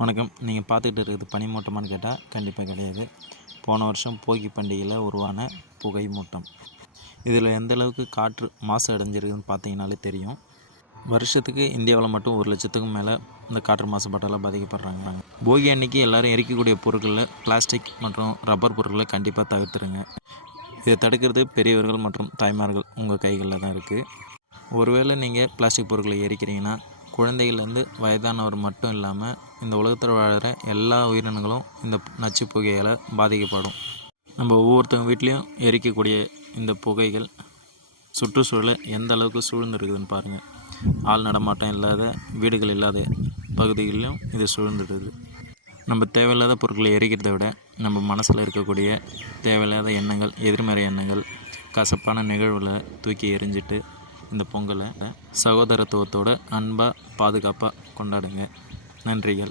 வணக்கம். நீங்கள் பார்த்துக்கிட்டு இருக்கிறது பனிமூட்டமான்னு கேட்டால் கண்டிப்பாக கிடையாது. போன வருஷம் போகி பண்டிகையில் உருவான புகை மூட்டம். இதில் எந்த அளவுக்கு காற்று மாசு அடைஞ்சிருக்குதுன்னு பார்த்தீங்கனாலே தெரியும். வருஷத்துக்கு இந்தியாவில் மட்டும் 1,00,000க்கும் மேலே இந்த காற்று மாசுபாட்டால் பாதிக்கப்படுறாங்க. போகி அன்னைக்கு எல்லோரும் எரிக்கக்கூடிய பொருட்களில் பிளாஸ்டிக் மற்றும் ரப்பர் பொருட்களை கண்டிப்பாக தவிர்த்துருங்க. இதை தடுக்கிறது பெரியவர்கள் மற்றும் தாய்மார்கள் உங்கள் கைகளில் தான் இருக்குது. ஒருவேளை நீங்கள் பிளாஸ்டிக் பொருட்களை எரிக்கிறீங்கன்னா குழந்தைகள்லேருந்து வயதானவர் மட்டும் இல்லாமல் இந்த உலகத்தில் வாழுற எல்லா உயிரினங்களும் இந்த நச்சு புகையால் பாதிக்கப்படும். நம்ம ஒவ்வொருத்தவங்க வீட்லேயும் எரிக்கக்கூடிய இந்த புகைகள் சுற்றுச்சூழலை எந்த அளவுக்கு சூழ்ந்துருக்குதுன்னு பாருங்கள். ஆள் நடமாட்டம் இல்லாத வீடுகள் இல்லாத பகுதிகளிலும் இது சூழ்ந்துடுது. நம்ம தேவையில்லாத பொருட்களை எரிக்கிறத விட நம்ம மனசில் இருக்கக்கூடிய தேவையில்லாத எண்ணங்கள், எதிர்மறை எண்ணங்கள், கசப்பான நிகழ்வுகளை தூக்கி எரிஞ்சிட்டு இந்த பொங்கலை சகோதரத்துவத்தோடு அன்பாக பாதுகாப்பாக கொண்டாடுங்க. நன்றிகள்.